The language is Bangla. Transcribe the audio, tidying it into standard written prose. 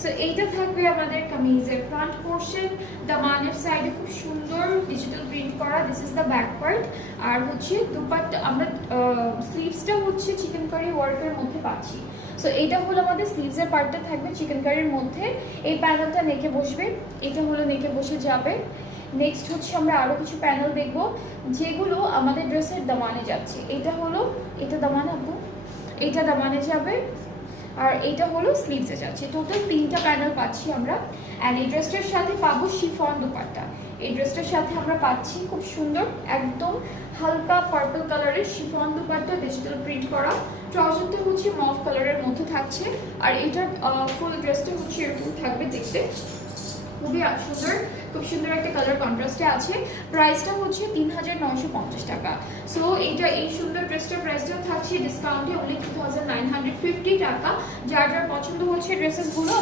সো এইটা থাকবে আমাদের কামিজের ফ্রন্ট পোর্শন, দামানের সাইডে খুব সুন্দর ডিজিটাল প্রিন্ট করা, this is the back part. আর হচ্ছে দুপাট্টা আমরা স্লিভসটা হচ্ছে চিকেন কারি ওয়ার্কের মধ্যে পাচ্ছি। সো এইটা হলো আমাদের স্লিভসের পার্টটা থাকবে চিকেন কারির মধ্যে, এই প্যানেলটা নেকে বসবে, এটা হলো নেকে বসে যাবে। নেক্সট হচ্ছে আমরা আরও কিছু প্যানেল দেখবো যেগুলো আমাদের ড্রেসের দামানে যাচ্ছে। এটা হলো, এটা দামানে আপু, এটা দামানে যাবে, আর এটা হলো স্লিভসে যাচ্ছে। টোটাল 3টা প্যানেল পাচ্ছি আমরা। অ্যান্ড এই ড্রেসটার সাথে পাবো শিফন দুপাট্টা। এই ড্রেসটার সাথে আমরা পাচ্ছি খুব সুন্দর একদম হালকা পার্পল কালারের শিফন দুপাট্টা, ডিজিটাল প্রিন্ট করা। ট্রাউজারটা হচ্ছে মভ কালারের মধ্যে থাকছে, আর এটার ফুল ড্রেসটা হচ্ছে এরকম থাকবে দেখতে, খুবই সুন্দর, খুব সুন্দর একটা কালার কন্ট্রাস্টে আছে। প্রাইসটা হচ্ছে 3950 টাকা। সো এইটা, এই সুন্দর ড্রেসটার প্রাইসটাও থাকছে ডিসকাউন্টে অনলি 2950 টাকা। যার যার পছন্দ হচ্ছে ড্রেসেসগুলো